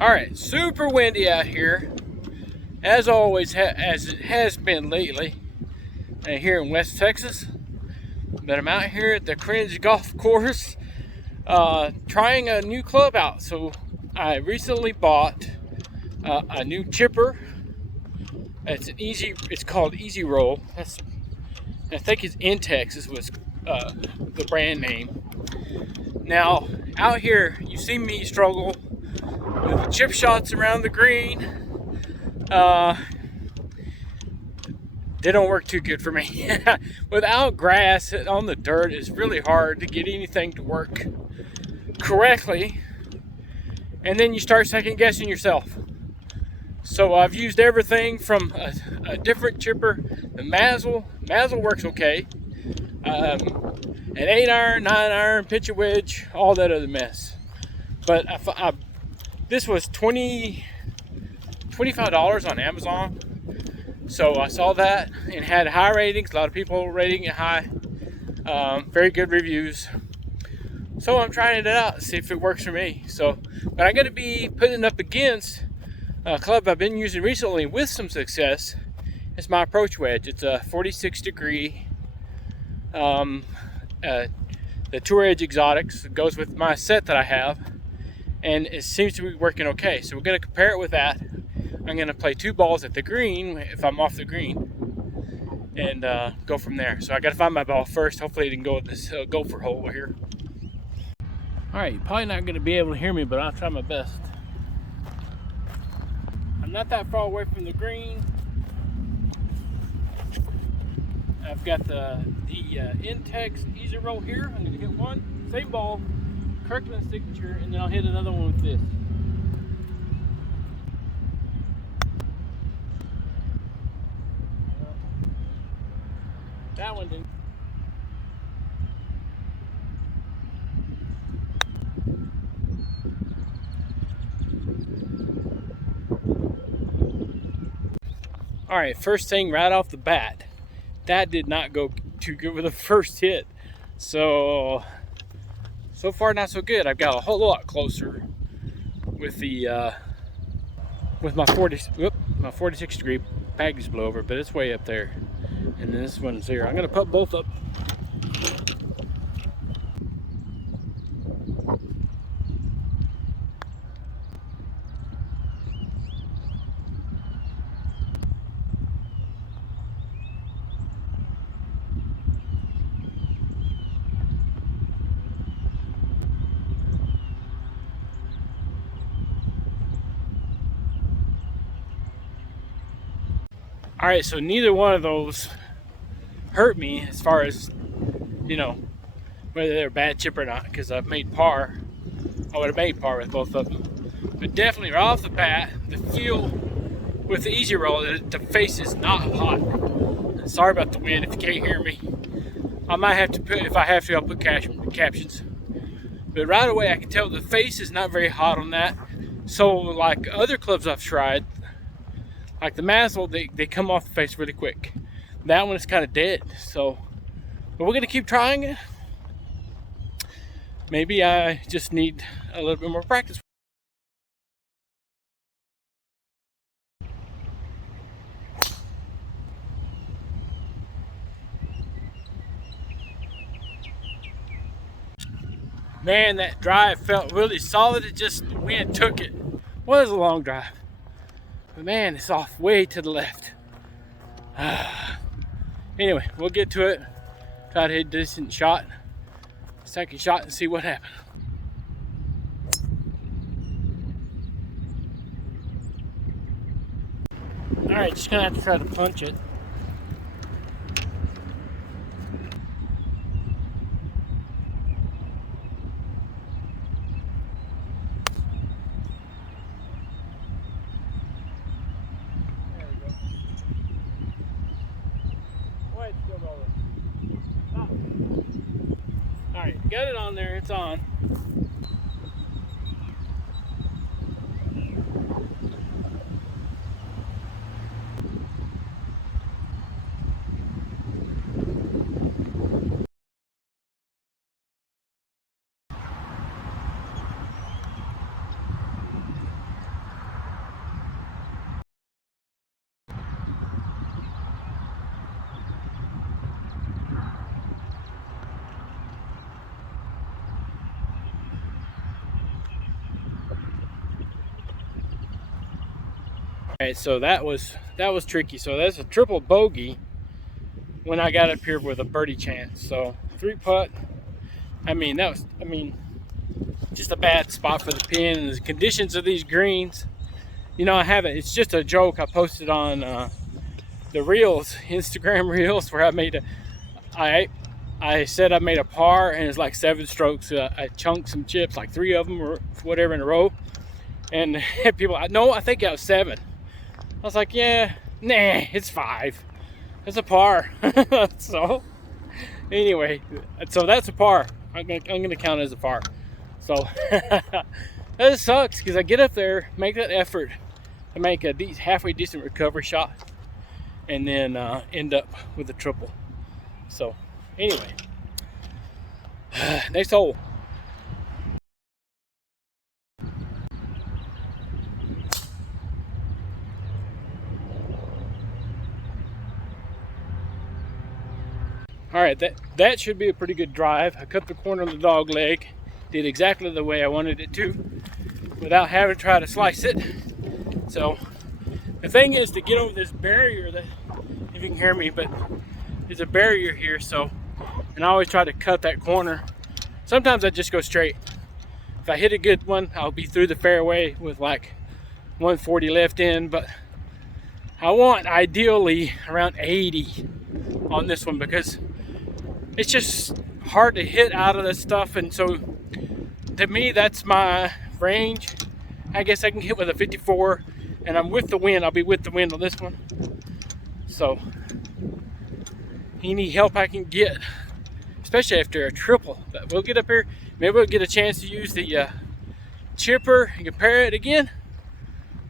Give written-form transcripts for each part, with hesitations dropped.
All right, super windy out here, as always, as it has been lately, here in West Texas. But I'm out here at the Cringe Golf Course, trying a new club out. So I recently bought a new chipper. It's called Easy Roll. I think it's Intech is what's the brand name. Now out here, you see me struggle with the chip shots around the green. They don't work too good for me. Without grass on the dirt, it's really hard to get anything to work correctly. And then you start second guessing yourself. So I've used everything from a different chipper. The Mazzle works okay. An 8-iron, 9-iron, pitch a wedge, all that other mess. But this was $25 on Amazon. So I saw that and had high ratings. A lot of people rating it high. Very good reviews. So I'm trying it out, see if it works for me. But I'm going to be putting it up against a club I've been using recently with some success. It's my approach wedge. It's a 46 degree. The Tour Edge Exotics. It goes with my set that I have, and it seems to be working okay. So we're going to compare it with that. I'm going to play 2 balls at the green if I'm off the green, and go from there. So I got to find my ball first. Hopefully it can go with this gopher hole here. All right, you're probably not going to be able to hear me, but I'll try my best. I'm not that far away from the green. I've got the Intech Easy Roll here. I'm going to hit one, same ball, Kirkland signature, and then I'll hit another one with this. That one didn't. All right, first thing right off the bat, that did not go too good with the first hit. So far not so good. I've got a whole lot closer with the with my 46 degree package blow over, but it's way up there. And then this one's here. I'm gonna put both up. All right, so neither one of those hurt me as far as, whether they're a bad chip or not, because I've made par. I would have made par with both of them. But definitely right off the bat, the feel with the Easy Roll, the face is not hot. And sorry about the wind if you can't hear me. I might have to if I have to, I'll put captions. But right away I can tell the face is not very hot on that. So like other clubs I've tried, like the Mazzle, they come off the face really quick. That one is kind of dead. But we're gonna keep trying it. Maybe I just need a little bit more practice. Man, that drive felt really solid. It just, the wind took it. Was a long drive. But man, it's off way to the left. Anyway, we'll get to it. Try to hit a decent shot. Second shot and see what happens. Alright, just gonna have to try to punch it. Alright, got it on there, it's on. All right, so that was tricky. So that's a triple bogey when I got up here with a birdie chance. So 3-putt. I mean, just a bad spot for the pin, and the conditions of these greens. You know, I haven't. It's just a joke I posted on the reels, Instagram reels, where I said I made a par and it's like 7 strokes. I chunked some chips, like 3 of them or whatever in a row, and people, no, I think that was 7. I was like, yeah, nah, it's 5. It's a par. So anyway, so that's a par. I'm gonna count it as a par. So that sucks because I get up there, make that effort to make a halfway decent recovery shot, and then end up with a triple. So anyway, next hole. All right, that should be a pretty good drive. I cut the corner on the dog leg, did exactly the way I wanted it to, without having to try to slice it. So the thing is to get over this barrier, that, if you can hear me, but there's a barrier here. So, and I always try to cut that corner. Sometimes I just go straight. If I hit a good one, I'll be through the fairway with like 140 left in, but I want ideally around 80 on this one because it's just hard to hit out of this stuff. And so to me, that's my range. I guess I can hit with a 54, and I'm with the wind. I'll be with the wind on this one. So any help I can get, especially after a triple. But we'll get up here, maybe we'll get a chance to use the chipper and compare it again.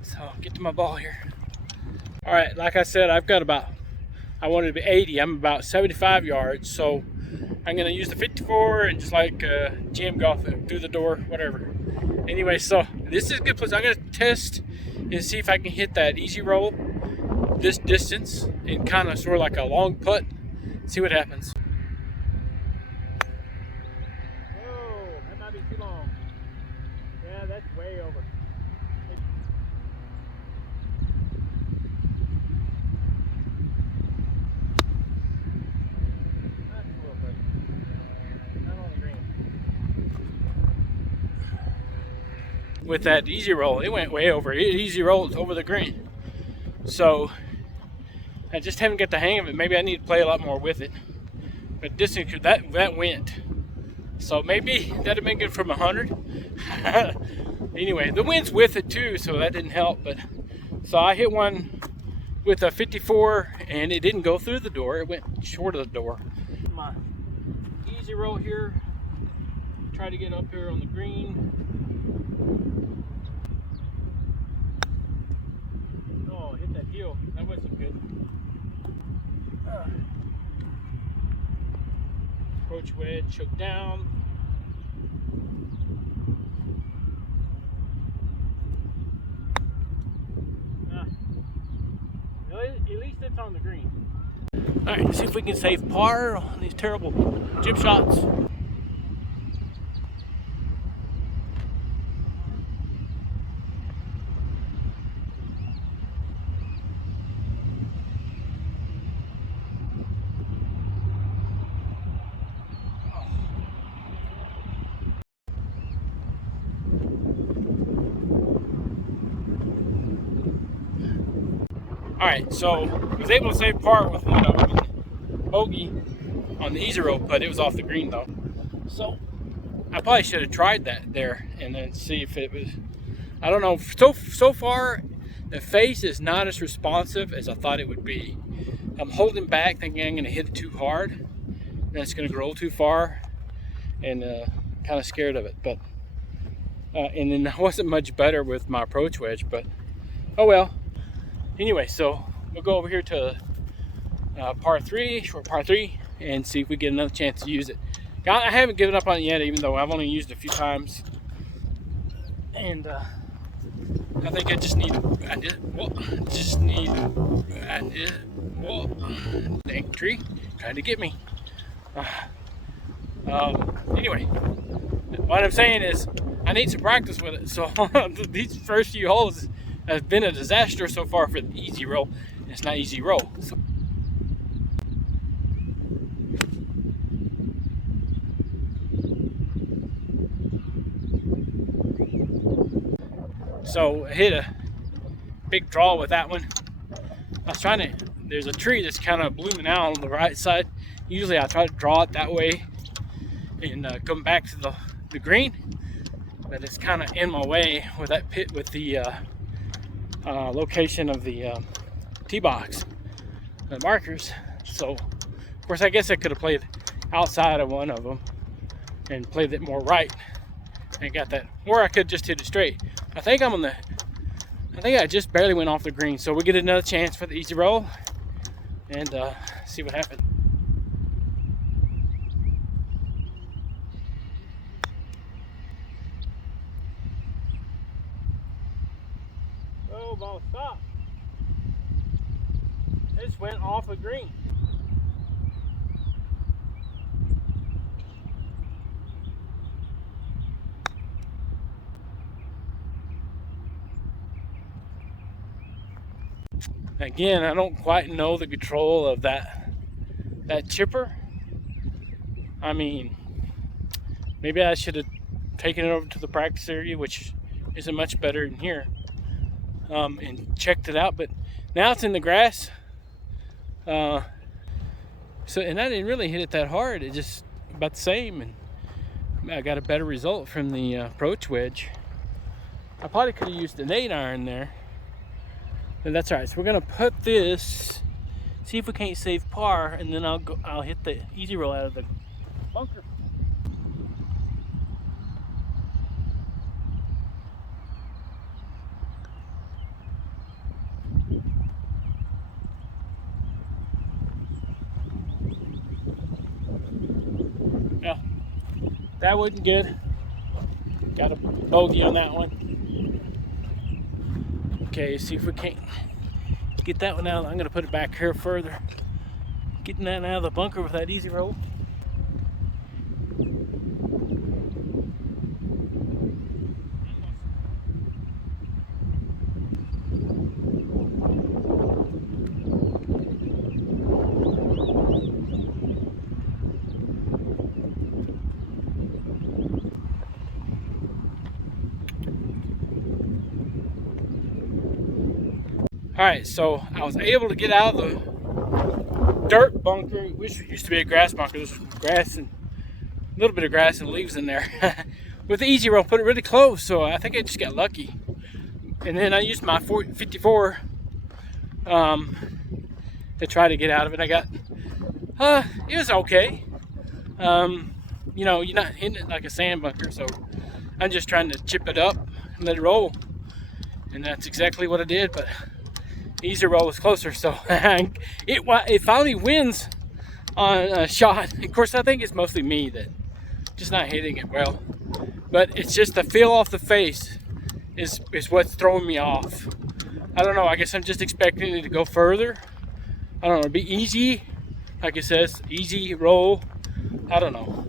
So I'll get to my ball here. All right, like I said, I've got about, I wanted to be 80. I'm about 75 yards. So I'm gonna use the 54 and just like jam golf through the door, whatever. Anyway, so this is a good place. I'm gonna test and see if I can hit that easy roll this distance and kind of sort of like a long putt. See what happens. Oh, that might be too long. Yeah, that's way over. With that easy roll, it went way over. It easy rolled over the green. So I just haven't got the hang of it. Maybe I need to play a lot more with it. But this that went. So maybe that'd have been good from 100. Anyway, the wind's with it too, so that didn't help. But so I hit one with a 54, and it didn't go through the door. It went short of the door. My easy roll here. Try to get up here on the green. Oh, hit that heel. That wasn't good. Approach wedge, shook down. At least it's on the green. All right, see if we can save par on these terrible chip shots. All right, so I was able to save par with one bogey on the easy roll, but it was off the green though. So I probably should have tried that there and then see if it was, I don't know. So far, the face is not as responsive as I thought it would be. I'm holding back, thinking I'm going to hit it too hard, and it's going to roll too far, and kind of scared of it. But and then I wasn't much better with my approach wedge, but oh well. Anyway, so we'll go over here to par 3, short par 3, and see if we get another chance to use it. I haven't given up on it yet, even though I've only used it a few times. And I think I just need, dang tree, trying to get me. Anyway, what I'm saying is I need some practice with it. So these first few holes, has been a disaster so far for the easy roll. It's not easy roll. So I hit a big draw with that one. I was trying to, there's a tree that's kind of blooming out on the right side. Usually I try to draw it that way and come back to the green, but it's kind of in my way with that pit with the location of the tee box, the markers. So of course I guess I could have played outside of one of them and played it more right and got that, or I could just hit it straight. I think I just barely went off the green, so we'll get another chance for the easy roll and see what happens. Oh, ball, stop. It just went off the green. Again, I don't quite know the control of that chipper. I mean, maybe I should have taken it over to the practice area, which isn't much better than here, and checked it out. But now it's in the grass. And I didn't really hit it that hard. It just about the same, and I got a better result from the approach wedge. I probably could have used an 8-iron there. And that's all right. So we're gonna put this, see if we can't save par, and then I'll hit the easy roll out of the bunker. Yeah, that wasn't good. Got a bogey on that one. Okay, see if we can't get that one out. I'm gonna put it back here further. Getting that out of the bunker with that easy roll. Alright, so I was able to get out of the dirt bunker, which used to be a grass bunker. There's grass and a little bit of grass and leaves in there. With the easy roll, put it really close, so I think I just got lucky. And then I used my 54 to try to get out of it. I got, it was okay. You know, you're not hitting it like a sand bunker, so I'm just trying to chip it up and let it roll. And that's exactly what I did, but easy roll was closer, so it finally wins on a shot. Of course, I think it's mostly me that just not hitting it well, but it's just the feel off the face is what's throwing me off. I don't know, I guess I'm just expecting it to go further. I don't know, be easy, like it says, easy roll. I don't know,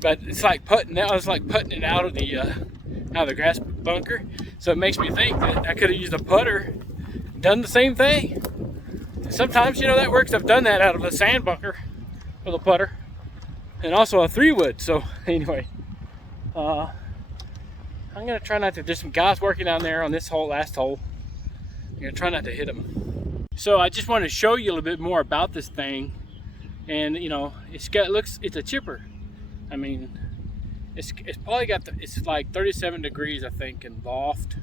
but it's like putting it. I was like putting it out of the grass bunker, so it makes me think that I could have used a putter, done the same thing. Sometimes, you know, that works. I've done that out of a sand bunker with a putter, and also a 3-wood. So anyway, I'm gonna try not to. There's some guys working down there on this last hole. I'm gonna try not to hit them. So I just want to show you a little bit more about this thing, and you know, it's a chipper. I mean, it's probably got it's like 37 degrees, I think, in loft.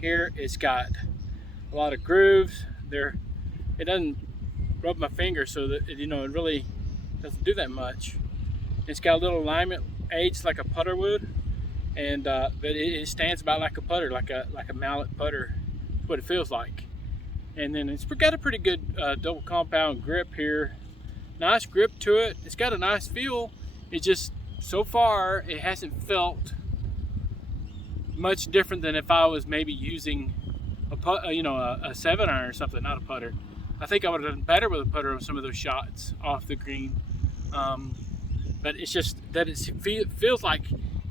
Here it's got a lot of grooves there. It doesn't rub my finger, so that you know, it really doesn't do that much. It's got a little alignment edge like a putter would, and but it stands about like a putter, like a mallet putter. That's what it feels like. And then it's got a pretty good double compound grip here. Nice grip to it. It's got a nice feel. It just, so far, it hasn't felt much different than if I was maybe using a 7-iron or something, not a putter. I think I would have done better with a putter on some of those shots off the green. But it's just that it feels like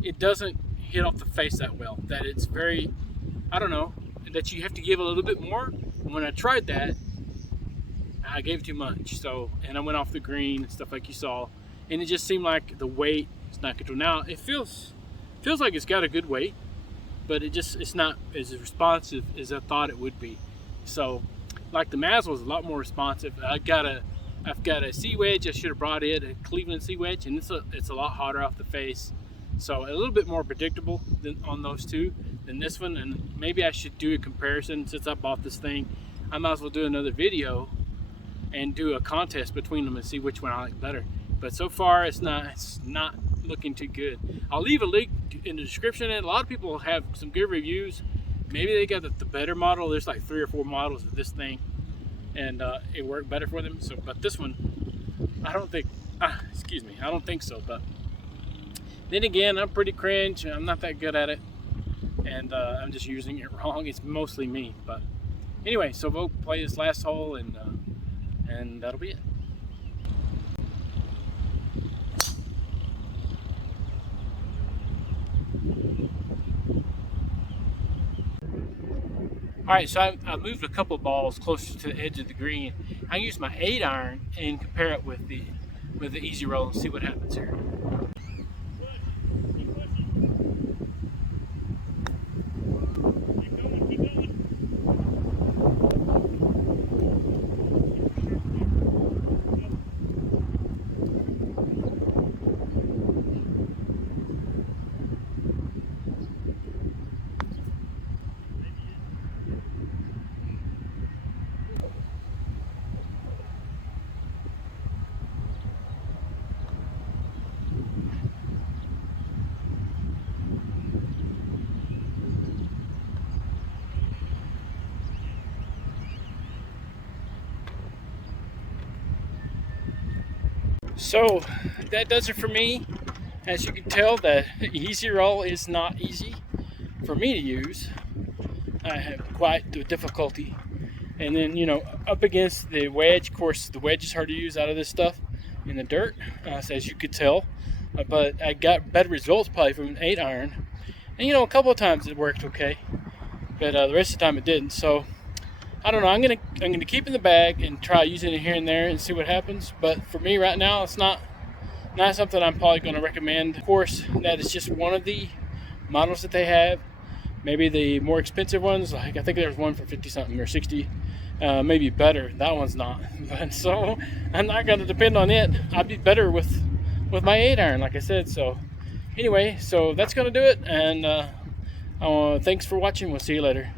it doesn't hit off the face that well. That it's very, I don't know, that you have to give a little bit more. And when I tried that, I gave too much. So, and I went off the green and stuff like you saw, and it just seemed like the weight is not controlled. Now it feels like it's got a good weight, but it's not as responsive as I thought it would be. So, like the Mazzle is a lot more responsive. I've got a sea wedge. I should have brought it, a Cleveland sea wedge, and it's a lot hotter off the face. So a little bit more predictable on those two than this one. And maybe I should do a comparison since I bought this thing. I might as well do another video and do a contest between them and see which one I like better. But so far it's not looking too good. I'll leave a link in the description, and a lot of people have some good reviews. Maybe they got the better model. There's like 3 or 4 models of this thing, and it worked better for them. So, but this one, I don't think so. But then again, I'm pretty cringe. I'm not that good at it, and I'm just using it wrong. It's mostly me. But anyway, so we'll play this last hole, and that'll be it. All right, so I moved a couple balls closer to the edge of the green. I use my 8-iron and compare it with the Easy Roll and see what happens here. So that does it for me. As you can tell, the Easy Roll is not easy for me to use. I have quite the difficulty. And then, you know, up against the wedge, of course, the wedge is hard to use out of this stuff in the dirt, as you could tell. But I got better results probably from an 8-iron. And, you know, a couple of times it worked okay, but the rest of the time it didn't. So I don't know. I'm gonna keep it in the bag and try using it here and there and see what happens. But for me right now, it's not something I'm probably going to recommend. Of course, that is just one of the models that they have. Maybe the more expensive ones, like I think there's one for 50 something or 60, maybe better. That one's not. But so I'm not going to depend on it. I'd be better with my 8-iron, like I said. So anyway, so that's going to do it. And thanks for watching. We'll see you later.